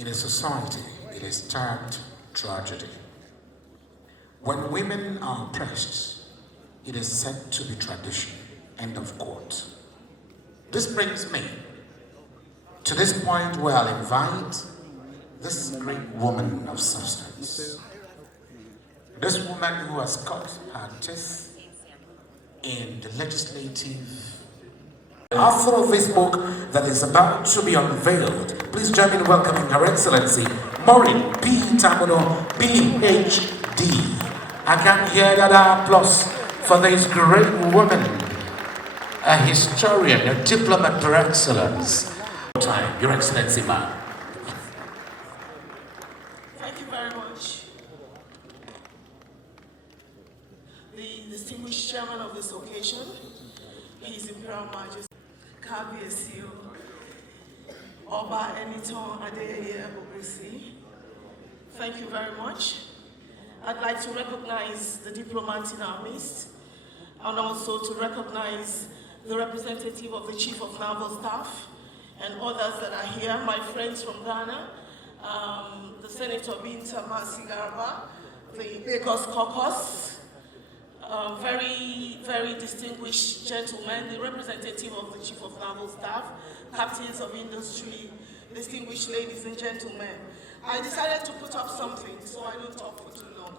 in a society, it is termed tragedy. When women are oppressed, it is said to be tradition. End of quote. This brings me to this point where I'll invite this great woman of substance. This woman who has cut her teeth in the legislative author of this book that is about to be unveiled. Please join me in welcoming Her Excellency Maureen Tamuno, PhD. I can hear that applause for this great woman, a historian, a diplomat par excellence. Time, Your Excellency, ma'am. Thank you very much. The distinguished chairman of this occasion, His Imperial Majesty Kábíyèsí Ọba Enitan Adéyẹyè Ògúnwùsì. Thank you very much. I'd like to recognize the diplomats in our midst and also to recognize the representative of the Chief of Naval Staff and others that are here, my friends from Ghana, the Senator Binta Masigaraba, the Lagos Caucus, very, very distinguished gentlemen, the representative of the Chief of Naval Staff, captains of industry, distinguished ladies and gentlemen. I decided to put up something so I don't talk for too long.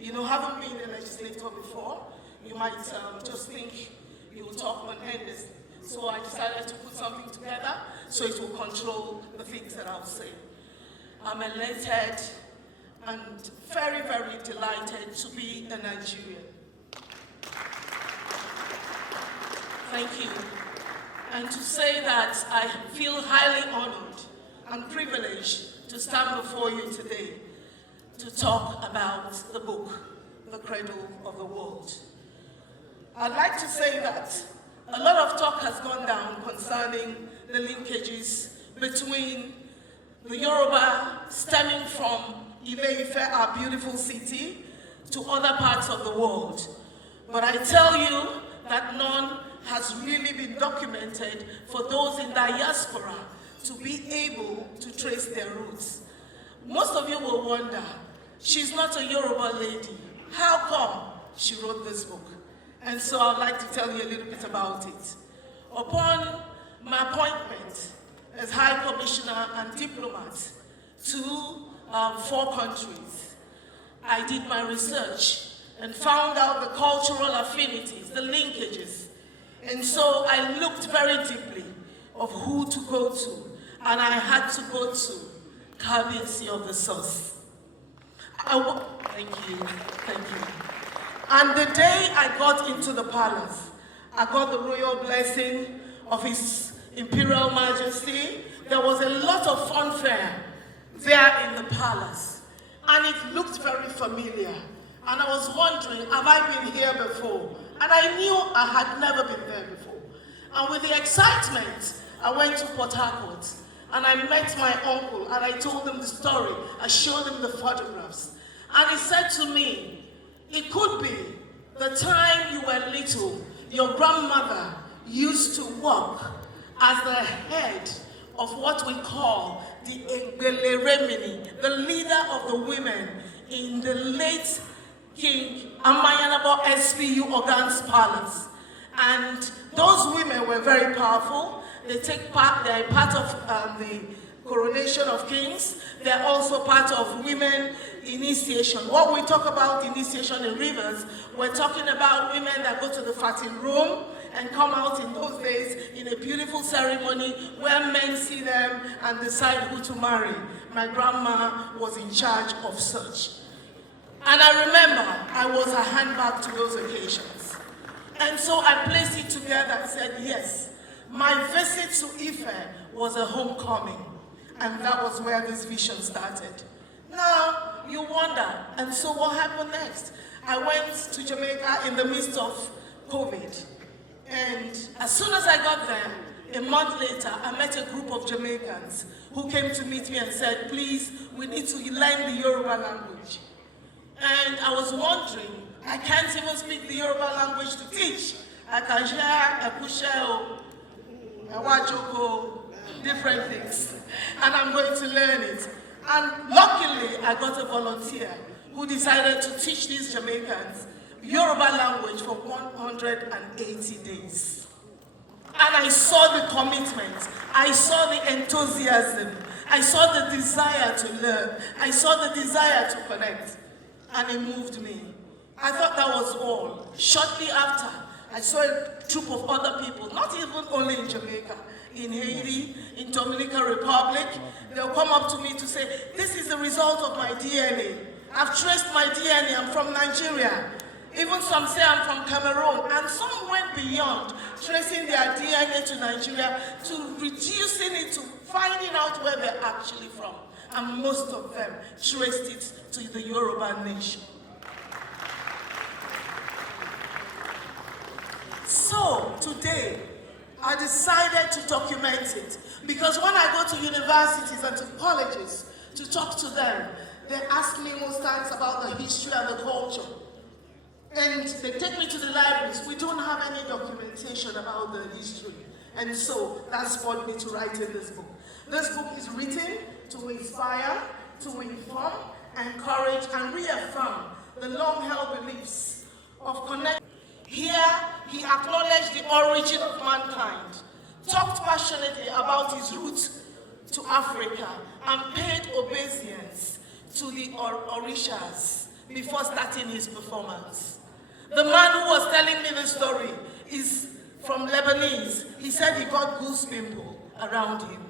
You know, having been a legislator before, you might just think you will talk unendless. So I decided to put something together so it will control the things that I'll say. I'm elated and very, very delighted to be a Nigerian. Thank you. And to say that I feel highly honored and privileged to stand before you today to talk about the book, The Cradle of the World. I'd like to say that a lot of talk has gone down concerning the linkages between the Yoruba stemming from Ile Ife, our beautiful city, to other parts of the world. But I tell you that none has really been documented for those in diaspora to be able to trace their roots. Most of you will wonder, she's not a Yoruba lady. How come she wrote this book? And so I'd like to tell you a little bit about it. Upon my appointment as High Commissioner and diplomat to 4 countries, I did my research and found out the cultural affinities, the linkages. And so I looked very deeply of who to go to, and I had to go to Kábíyèsí of the source. Thank you. And the day I got into the palace, I got the royal blessing of His Imperial Majesty. There was a lot of fanfare there in the palace, and it looked very familiar. And I was wondering, have I been here before? And I knew I had never been there before. And with the excitement, I went to Port Harcourt, and I met my uncle, and I told him the story. I showed him the photographs. And he said to me, it could be the time you were little, your grandmother used to work as the head of what we call the Egbele Remini, the leader of the women in the late King Amayanabo SPU Ogan's palace. And those women were very powerful. They are part of the coronation of kings. They're also part of women initiation. What we talk about initiation in rivers, we're talking about women that go to the fatting room and come out in those days in a beautiful ceremony where men see them and decide who to marry. My grandma was in charge of such. And I remember I was a handbag to those occasions. And so I placed it together and said, yes, my visit to Ife was a homecoming. And that was where this vision started. Now, you wonder, and so what happened next? I went to Jamaica in the midst of COVID. And as soon as I got there, a month later, I met a group of Jamaicans who came to meet me and said, please, we need to learn the Yoruba language. And I was wondering, I can't even speak the Yoruba language to teach. I can share, a wajoko, different things. And I'm going to learn it. And luckily, I got a volunteer who decided to teach these Jamaicans Yoruba language for 180 days. And I saw the commitment, I saw the enthusiasm, I saw the desire to learn, I saw the desire to connect, and it moved me. I thought that was all. Shortly after, I saw a troop of other people, not even only in Jamaica, in Haiti, in Dominican Republic. They'll come up to me to say, this is the result of my DNA. I've traced my DNA, I'm from Nigeria. Even some say I'm from Cameroon, and some went beyond tracing their DNA to Nigeria to reducing it to finding out where they're actually from. And most of them traced it to the Yoruba nation. So today, I decided to document it because when I go to universities and to colleges to talk to them, they ask me most times about the history and the culture. And they take me to the libraries. We don't have any documentation about the history. And so that spurred me to write in this book. This book is written to inspire, to inform, encourage, and reaffirm the long-held beliefs of connection. Here, he acknowledged the origin of mankind, talked passionately about his roots to Africa, and paid obeisance to the Orishas before starting his performance. The man who was telling me the story is from Lebanese. He said he got goose pimple around him.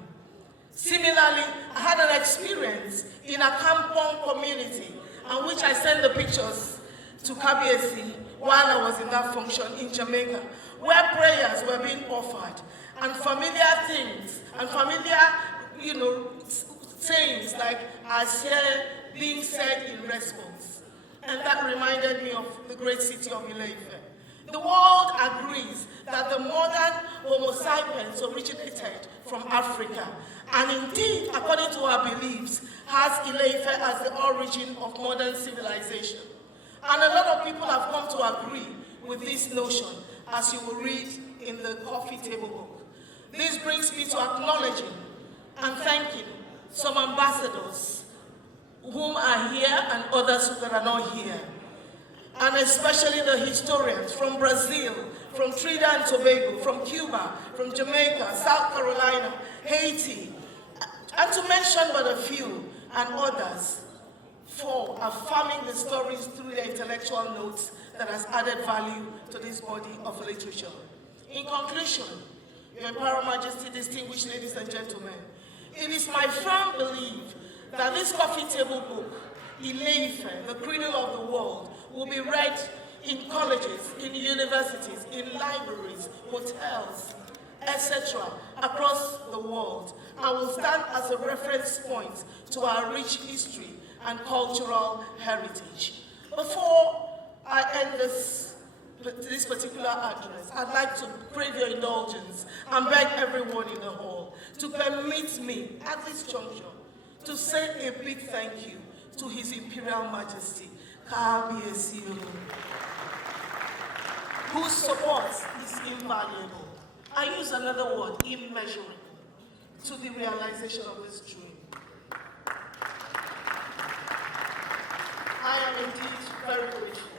Similarly, I had an experience in a Kampong community, and which I sent the pictures to Kabiesi while I was in that function in Jamaica, where prayers were being offered, and familiar things, and familiar, sayings like "Ashe" being said in response. And that reminded me of the great city of Ile Ife. The world agrees that the modern Homo sapiens originated from Africa, and indeed, according to our beliefs, has Ile Ife as the origin of modern civilization. And a lot of people have come to agree with this notion, as you will read in the coffee table book. This brings me to acknowledging and thanking some ambassadors whom are here and others that are not here, and especially the historians from Brazil, from Trinidad and Tobago, from Cuba, from Jamaica, South Carolina, Haiti, and to mention but a few, and others, for affirming the stories through their intellectual notes that has added value to this body of literature. In conclusion, Your Imperial Majesty, distinguished ladies and gentlemen, it is my firm belief that this coffee table book, Ile Ife, the Cradle of the World, will be read in colleges, in universities, in libraries, hotels, etc., across the world, and will stand as a reference point to our rich history and cultural heritage. Before I end this particular address, I'd like to crave your indulgence and beg everyone in the hall to permit me, at this juncture, to say a big thank you to His Imperial Majesty, Kabiesi, whose support is invaluable. I use another word, immeasurable, to the realization of this dream. I am indeed very grateful.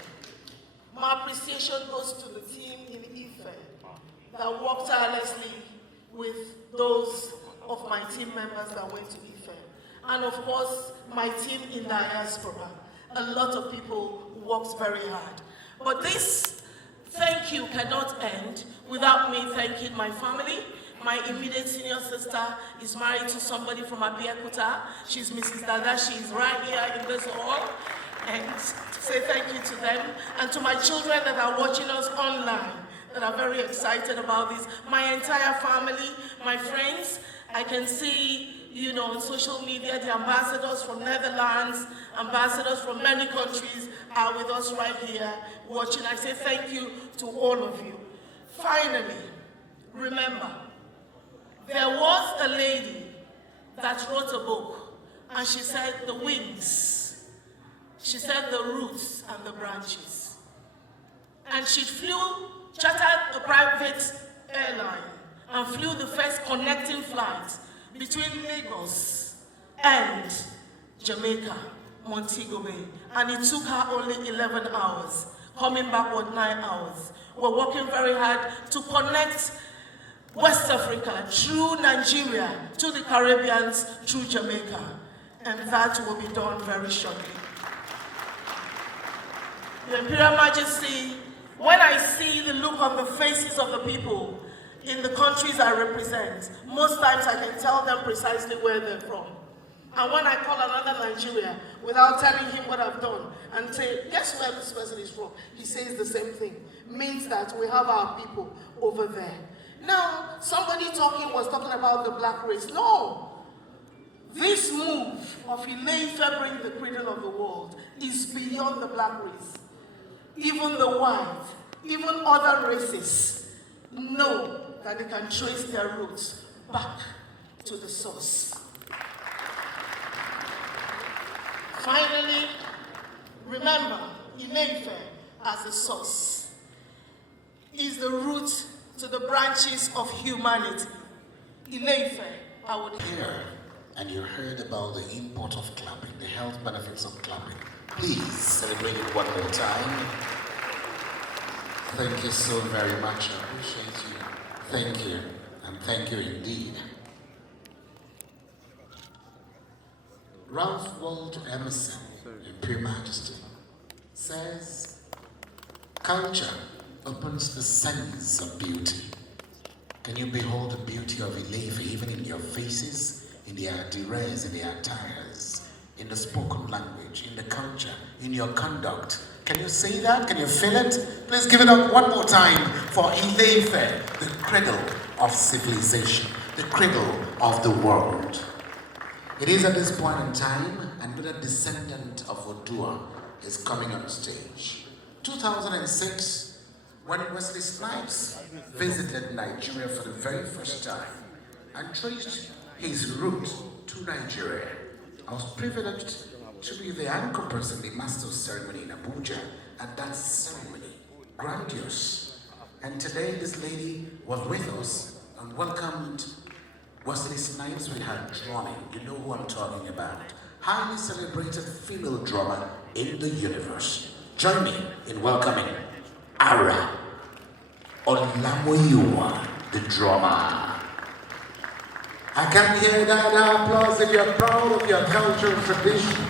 My appreciation goes to the team in Ife that worked tirelessly with those of my team members that went to Ife. And of course, my team in diaspora. A lot of people worked very hard. But this thank you cannot end without me thanking my family. My immediate senior sister is married to somebody from Abiyakuta. She's Mrs. Dada. She's right here in this hall. And to say thank you to them. And to my children that are watching us online, that are very excited about this. My entire family, my friends. I can see, on social media, the ambassadors from Netherlands, ambassadors from many countries are with us right here watching. I say thank you to all of you. Finally, remember, there was a lady that wrote a book, and she said the wings, she said the roots and the branches. And she chartered a private airline and flew the first connecting flight between Lagos and Jamaica, Montego Bay, and it took her only 11 hours. Coming back was 9 hours. We're working very hard to connect West Africa through Nigeria to the Caribbean through Jamaica, and that will be done very shortly. Your Imperial Majesty, when I see the look on the faces of the people in the countries I represent, most times I can tell them precisely where they're from. And when I call another Nigeria, without telling him what I've done, and say, guess where this person is from? He says the same thing. Means that we have our people over there. Now, somebody was talking about the black race. No. This move of Ile Ife bringing the cradle of the world is beyond the black race. Even the white, even other races know that they can trace their roots back to the source. Finally, remember, Ile Ife as the source is the root to the branches of humanity. Ile Ife, I would Here, and you heard about the import of clapping, the health benefits of clapping. Please celebrate it one more time. Thank you so very much. I appreciate you. Thank you, and thank you indeed. Ralph Waldo Emerson, Imperial Majesty, says, culture opens the sense of beauty. Can you behold the beauty of Ile Ife even in your faces, in the attires, in the attires, in the spoken language, in the culture, in your conduct? Can you say that? Can you feel it? Please give it up one more time for Ile Ife, the cradle of civilization, the cradle of the world. It is at this point in time, another descendant of Odua is coming on stage. 2006, when Wesley Snipes visited Nigeria for the very first time and traced his route to Nigeria, I was privileged to be the anchor person, the master of ceremony in Abuja at that ceremony. Grandiose. And today this lady was with us and welcomed Wesley Snipes with her drumming. You know who I'm talking about. Highly celebrated female drummer in the universe. Join me in welcoming Ara Olamoyuwa, the drummer. I can hear that applause if you're proud of your cultural tradition.